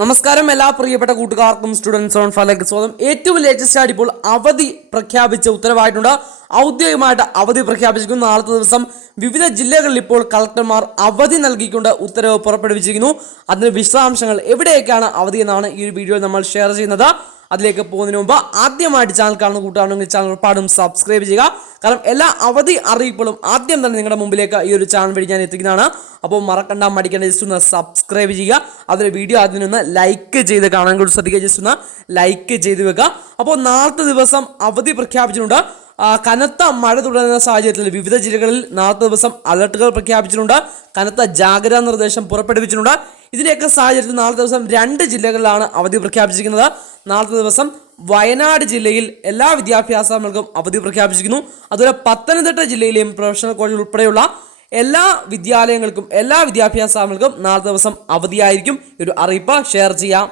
നമസ്കാരം എല്ലാ പ്രിയപ്പെട്ട കൂട്ടുകാർക്കും സ്റ്റുഡൻസ് ഓൺ ഫലക്ക് സ്വാഗതം. ഏറ്റവും ലേറ്റസ്റ്റ് ആയിട്ട് ഇപ്പോൾ അവധി പ്രഖ്യാപിച്ച ഉത്തരവായിട്ടുണ്ട്. ഔദ്യോഗികമായിട്ട് അവധി പ്രഖ്യാപിച്ചിരിക്കുന്നു. നാളത്തെ ദിവസം വിവിധ ജില്ലകളിൽ ഇപ്പോൾ കളക്ടർമാർ അവധി നൽകിക്കൊണ്ട് ഉത്തരവ് പുറപ്പെടുവിച്ചിരിക്കുന്നു. അതിന്റെ വിശദാംശങ്ങൾ എവിടെയൊക്കെയാണ് അവധി എന്നാണ് ഈ ഒരു വീഡിയോയിൽ നമ്മൾ ഷെയർ ചെയ്യുന്നത്. അതിലേക്ക് പോകുന്നതിന് മുമ്പ് ആദ്യമായിട്ട് ചാനൽ കാണുന്ന കൂട്ടുകാരുണ്ടെങ്കിൽ ചാനൽ ഉറപ്പാടും സബ്സ്ക്രൈബ് ചെയ്യുക. കാരണം എല്ലാ അവധി അറിയിപ്പുകളും ആദ്യം തന്നെ നിങ്ങളുടെ മുമ്പിലേക്ക് ഈ ഒരു ചാനൽ വഴി ഞാൻ എത്തിക്കുന്നതാണ്. അപ്പോൾ മറക്കണ്ട മടിക്കേണ്ട, ജസ്റ്റ് ഒന്ന് സബ്സ്ക്രൈബ് ചെയ്യുക. അതിൽ വീഡിയോ അതിനൊന്ന് ലൈക്ക് ചെയ്ത് കാണാൻ കൂടി ശ്രദ്ധിക്കുക. ജസ്റ്റ് ഒന്ന് ലൈക്ക് ചെയ്ത് വെക്കുക. അപ്പോൾ നാളത്തെ ദിവസം അവധി പ്രഖ്യാപിച്ചിട്ടുണ്ട്. കനത്ത മഴ തുടരുന്ന സാഹചര്യത്തിൽ വിവിധ ജില്ലകളിൽ നാളത്തെ ദിവസം അലർട്ടുകൾ പ്രഖ്യാപിച്ചിട്ടുണ്ട്. കനത്ത ജാഗ്രതാ നിർദ്ദേശം പുറപ്പെടുവിച്ചിട്ടുണ്ട്. ഇതിന്റെയൊക്കെ സാഹചര്യത്തിൽ നാളത്തെ ദിവസം 2 ജില്ലകളിലാണ് അവധി പ്രഖ്യാപിച്ചിരിക്കുന്നത്. നാളത്തെ ദിവസം വയനാട് ജില്ലയിൽ എല്ലാ വിദ്യാഭ്യാസങ്ങൾക്കും അവധി പ്രഖ്യാപിച്ചിരിക്കുന്നു. അതുപോലെ പത്തനംതിട്ട ജില്ലയിലെയും പ്രൊഫഷണൽ കോളേജ് ഉൾപ്പെടെയുള്ള എല്ലാ വിദ്യാലയങ്ങൾക്കും എല്ലാ വിദ്യാഭ്യാസ സ്ഥാപനങ്ങൾക്കും നാളത്തെ ദിവസം അവധിയായിരിക്കും. ഒരു അറിയിപ്പ് ഷെയർ ചെയ്യാം.